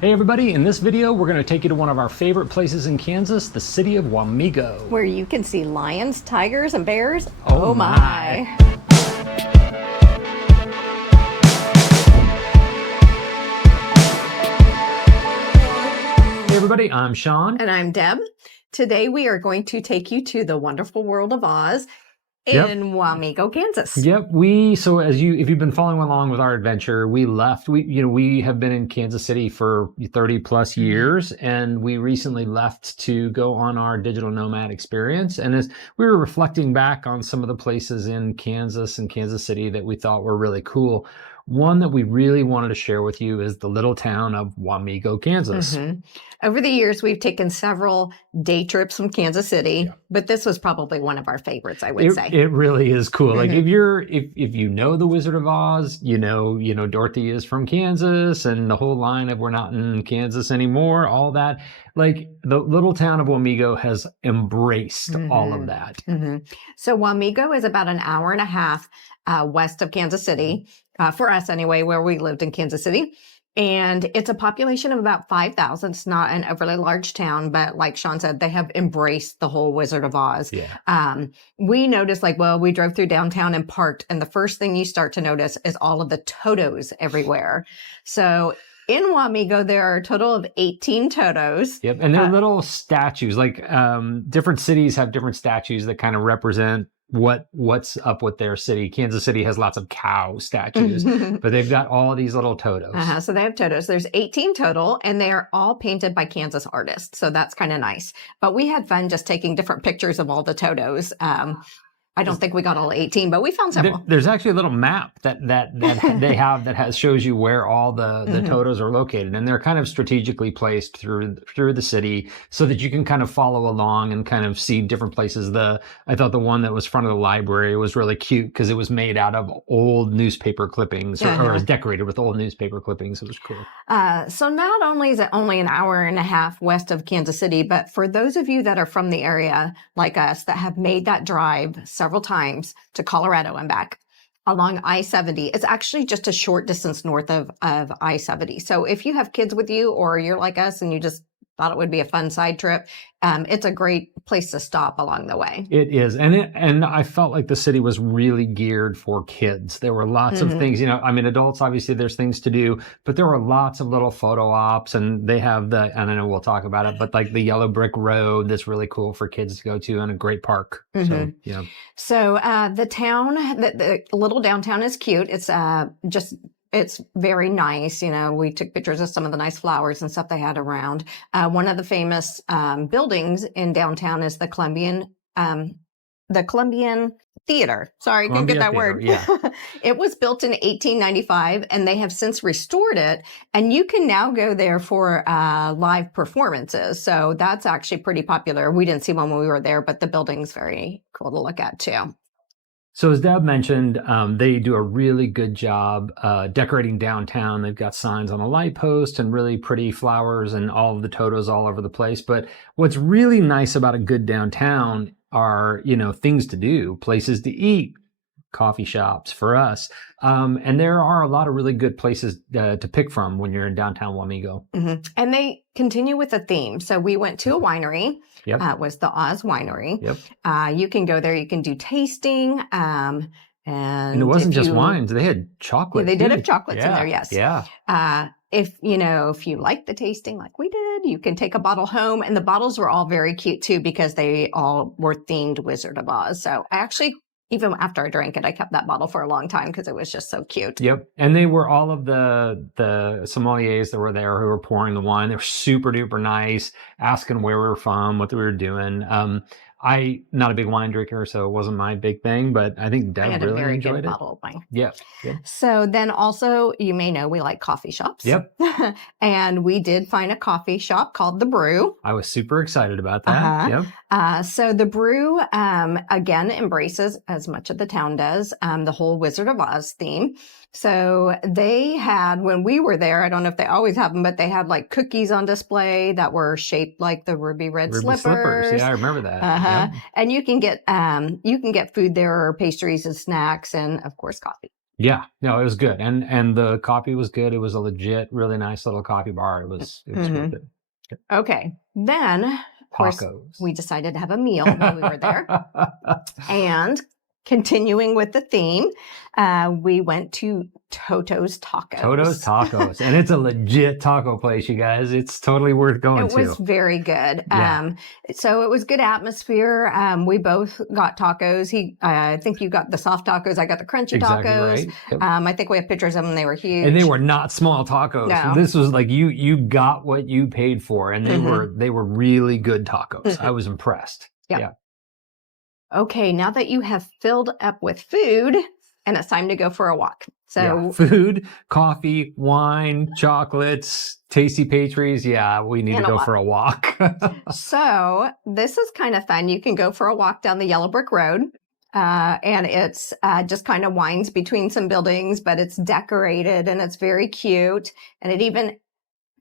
Hey everybody, in this video we're going to take you to one of our favorite places in Kansas, the city of Wamego. Where you can see lions, tigers, and bears. Oh my. Hey everybody, I'm Sean. And I'm Deb. Today we are going to take you to the wonderful world of Oz in Wamego, Kansas. Yep. So if you've been following along with our adventure, we have been in Kansas City for 30 plus years, and we recently left to go on our digital nomad experience. And as we were reflecting back on some of the places in Kansas and Kansas City that we thought were really cool, one that we really wanted to share with you is the little town of Wamego, Kansas. Over the years, we've taken several day trips from Kansas City, but this was probably one of our favorites, I would say. It really is cool. Like if you know the Wizard of Oz, you know Dorothy is from Kansas, and the whole line of "we're not in Kansas anymore," all that. Like the little town of Wamego has embraced all of that. So Wamego is about an hour and a half west of Kansas City, for us anyway, where we lived in Kansas City. And it's a population of about 5,000. It's not an overly large town, but like Sean said, they have embraced the whole Wizard of Oz. We noticed we drove through downtown and parked, and the first thing you start to notice is all of the Totos everywhere. So in Wamego, there are a total of 18 Totos. Yep, and they're little statues. Like different cities have different statues that kind of represent what's up with their city. Kansas City has lots of cow statues, but they've got all these little Totos. So they have Totos. There's 18 total, and they are all painted by Kansas artists. So that's kind of nice. But we had fun just taking different pictures of all the Totos. I don't think we got all 18, but we found several. There's actually a little map that they have that shows you where all the Totos are located, and they're kind of strategically placed through the city so that you can kind of follow along and kind of see different places. I thought the one that was front of the library was really cute because it was made out of old newspaper clippings, or was decorated with old newspaper clippings. It was cool. So not only is it only an hour and a half west of Kansas City, but for those of you that are from the area like us that have made that drive several times to Colorado and back along I-70, it's actually just a short distance north of I-70. So if you have kids with you, or you're like us and you just thought it would be a fun side trip, it's a great place to stop along the way. It is. And I felt like the city was really geared for kids. There were lots of things, adults, obviously there's things to do, but there were lots of little photo ops, and they have and I know we'll talk about it, but like the yellow brick road that's really cool for kids to go to, and a great park. So, yeah. So the town, the little downtown is cute. It's very nice. We took pictures of some of the nice flowers and stuff they had around. One of the famous buildings in downtown is the Columbian Theater. Sorry, I couldn't get that word. Yeah. It was built in 1895, and they have since restored it. And you can now go there for live performances. So that's actually pretty popular. We didn't see one when we were there, but the building's very cool to look at too. So as Deb mentioned, they do a really good job decorating downtown. They've got signs on a light post and really pretty flowers and all of the Totos all over the place. But what's really nice about a good downtown are, things to do, places to eat, coffee shops for us. And there are a lot of really good places to pick from when you're in downtown Wamego. And they continue with a theme. So we went to a winery. It was the Oz Winery. You can go there. You can do tasting. And it wasn't just wines. They had chocolate. They did have chocolates in there, yes. Yeah. If you like the tasting like we did, you can take a bottle home. And the bottles were all very cute too, because they all were themed Wizard of Oz. So I actually, even after I drank it, I kept that bottle for a long time because it was just so cute. Yep. And they were all of the sommeliers that were there who were pouring the wine. They were super duper nice, asking where we were from, what we were doing. I'm not a big wine drinker, so it wasn't my big thing, but I think Deb really enjoyed it. I had a very good bottle of wine. Yeah. So then also, you may know we like coffee shops. Yep. And we did find a coffee shop called the Brew. I was super excited about that. Yep. So the Brew, again, embraces, as much of the town does, the whole Wizard of Oz theme. So they had, when we were there, I don't know if they always have them, but they had like cookies on display that were shaped like the ruby red slippers. Yeah, I remember that. And you can get food there, or pastries and snacks, and of course coffee. Yeah, no, it was good, and the coffee was good. It was a legit, really nice little coffee bar. It was Hmm. worth it. Okay. Then, of course, Tacos. we decided to have a meal while we were there. And continuing with the theme, we went to Toto's Toto's Tacos. Tacos, and it's a legit taco place, you guys. It's totally worth going It was to. very good. Yeah, So it was good atmosphere. We both got tacos. I think you got the soft tacos. I got the crunchy exactly tacos. right. Yep. I think we have pictures of them. They were huge. And they were not small tacos. No. This was like you got what you paid for, and they were really good tacos. I was impressed. Yep. Yeah. Okay, now that you have filled up with food, and it's time to go for a walk. So yeah. Food, coffee, wine, chocolates, tasty pastries. Yeah, we need to go for a walk. So this is kind of fun. You can go for a walk down the Yellow Brick Road. And it's just kind of winds between some buildings, but it's decorated and it's very cute. And it even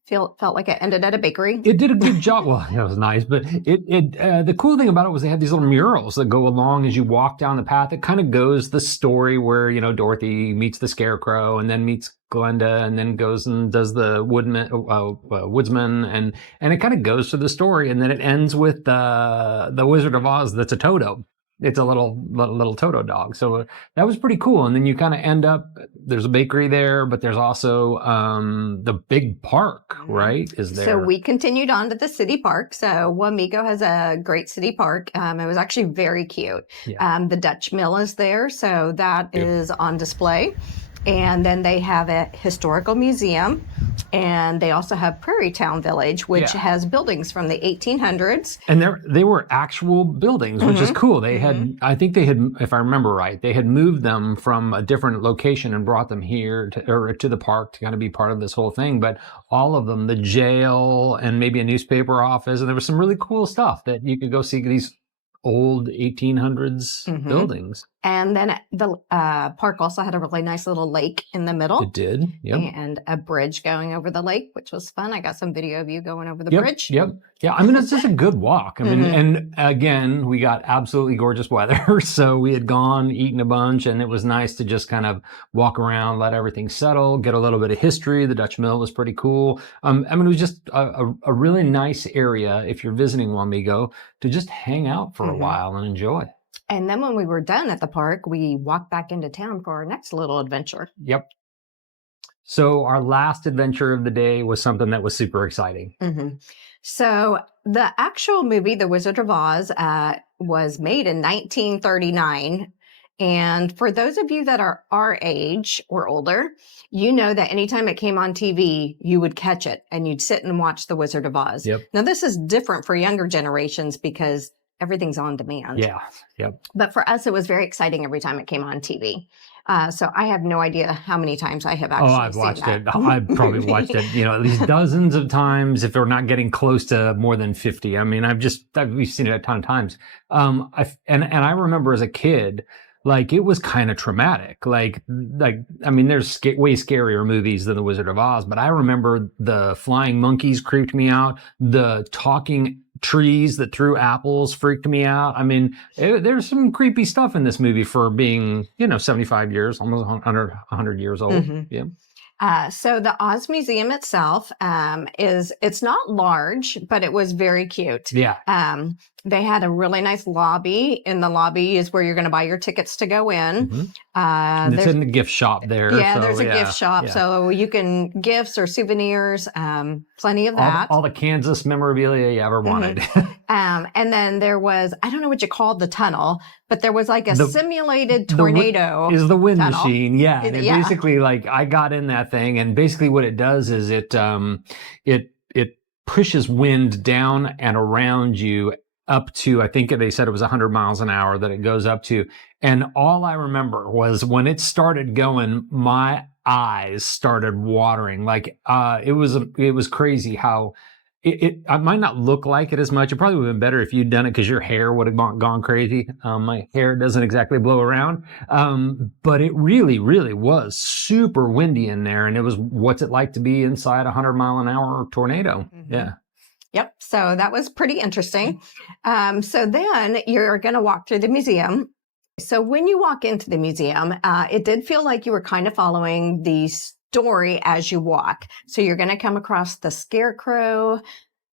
felt like it ended at a bakery. It did a good job. Well, that was nice, but the cool thing about it was they had these little murals that go along as you walk down the path. It kind of goes the story where, you know, Dorothy meets the Scarecrow and then meets Glenda and then goes and does the woodsman, and it kind of goes through the story, and then it ends with the Wizard of Oz that's a Toto. It's a little Toto dog. So that was pretty cool. And then you kind of end up, there's a bakery there, but there's also the big park, right? Is there. So we continued on to the city park. So Wamego has a great city park. It was actually very cute. Yeah. The Dutch Mill is there. So that is on display. And then they have a historical museum, and they also have Prairie Town Village, which has buildings from the 1800s. And they were actual buildings, which is cool. They had, I think they had, if I remember right, they had moved them from a different location and brought them here to the park to kind of be part of this whole thing. But all of them, the jail and maybe a newspaper office, and there was some really cool stuff that you could go see, these old 1800s buildings. And then the park also had a really nice little lake in the middle. It did, yep. And a bridge going over the lake, which was fun. I got some video of you going over the bridge. Yep. Yeah, I mean, it's just a good walk. I mean, and again, we got absolutely gorgeous weather. So we had gone, eaten a bunch, and it was nice to just kind of walk around, let everything settle, get a little bit of history. The Dutch Mill was pretty cool. I mean, it was just a really nice area, if you're visiting Wamego, to just hang out for a while and enjoy. And then when we were done at the park, we walked back into town for our next little adventure. Yep. So our last adventure of the day was something that was super exciting. So the actual movie, The Wizard of Oz, was made in 1939. And for those of you that are our age or older, you know that anytime it came on TV, you would catch it and you'd sit and watch The Wizard of Oz. Yep. Now, this is different for younger generations because everything's on demand. Yeah. Yep. But for us, it was very exciting every time it came on TV. So I have no idea how many times I have actually I've watched seen it. that. I've probably watched it, you know, at least dozens of times, if we're not getting close to more than 50. I mean, we've seen it a ton of times. And I remember as a kid, like, it was kind of traumatic. Like, I mean, there's way scarier movies than The Wizard of Oz, but I remember the flying monkeys creeped me out. The talking trees that threw apples freaked me out. I mean, there's some creepy stuff in this movie for being, 75 years, almost 100 years old. Yeah. So the Oz Museum itself it's not large, but it was very cute. Yeah. They had a really nice lobby. In the lobby is where you're going to buy your tickets to go in. And it's in the gift shop there. Yeah, so, there's a gift shop. So you can gifts or souvenirs, plenty of that. All the Kansas memorabilia you ever wanted. And then there was, I don't know what you called the tunnel, but there was like a simulated tornado. Is the wind tunnel. machine. Yeah. And basically, like, I got in that thing, and basically what it does is it pushes wind down and around you up to, I think they said it was 100 miles an hour that it goes up to. And all I remember was when it started going, my eyes started watering. Like, it was crazy how it might not look like it as much. It probably would have been better if you'd done it, because your hair would have gone crazy. My hair doesn't exactly blow around. But it really, really was super windy in there. And it was, what's it like to be inside a 100-mile-an-hour tornado? Yeah. Yep. So that was pretty interesting. So then you're going to walk through the museum. So when you walk into the museum, it did feel like you were kind of following the story as you walk. So you're going to come across the Scarecrow,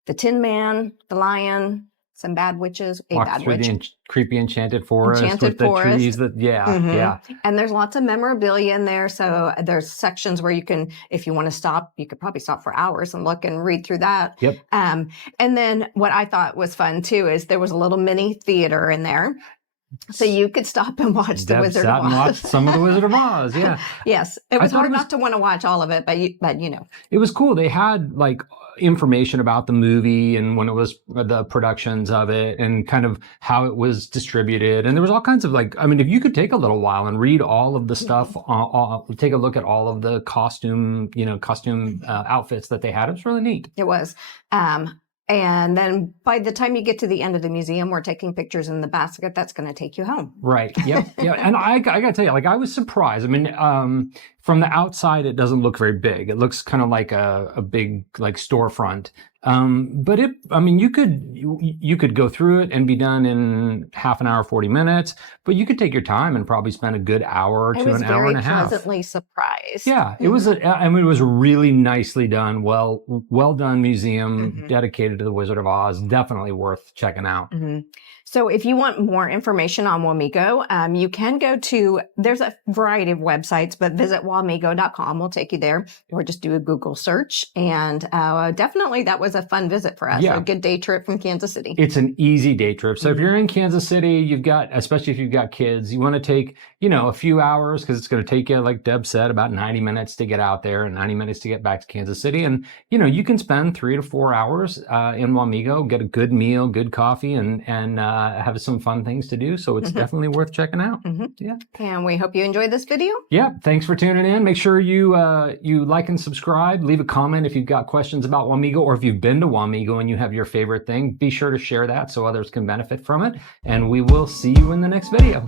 the Tin Man, the Lion, some bad witches, a Walk bad through witch. the creepy enchanted forest with the trees that, yeah. And there's lots of memorabilia in there. So there's sections where you can, if you want to stop, you could probably stop for hours and look and read through that. Yep. And then what I thought was fun too is there was a little mini theater in there. So you could stop and watch the Wizard of Oz. Watch some of the Wizard of Oz, yeah. Yes, it was hard not to want to watch all of it, but you know. It was cool. They had like information about the movie and when it was the productions of it and kind of how it was distributed. And there was all kinds of like, I mean, if you could take a little while and read all of the stuff, take a look at all of the costume outfits that they had, it was really neat. It was. And then by the time you get to the end of the museum, we're taking pictures in the basket. That's going to take you home. Right. Yep. Yeah. And I got to tell you, like, I was surprised. I mean, from the outside, it doesn't look very big. It looks kind of like a big, like, storefront. But you could go through it and be done in half an hour, 40 minutes, but you could take your time and probably spend a good hour to an hour and a half. I was very pleasantly surprised. Yeah, it was it was really nicely done, well done museum dedicated to the Wizard of Oz. Definitely worth checking out. So if you want more information on Wamego, you can go to, there's a variety of websites, but visit wamego.com will take you there, or just do a Google search. And definitely that was a fun visit for us. Yeah. A good day trip from Kansas City. It's an easy day trip. So if you're in Kansas City, especially if you've got kids, you want to take, a few hours because it's going to take you, like Deb said, about 90 minutes to get out there and 90 minutes to get back to Kansas City. And, you can spend 3 to 4 hours in Wamego, get a good meal, good coffee, and have some fun things to do. So it's definitely worth checking out. Yeah. And we hope you enjoyed this video. Yeah. Thanks for tuning in. Make sure you like and subscribe. Leave a comment if you've got questions about Wamego, or if you've been to Wamego and you have your favorite thing. Be sure to share that so others can benefit from it. And we will see you in the next video.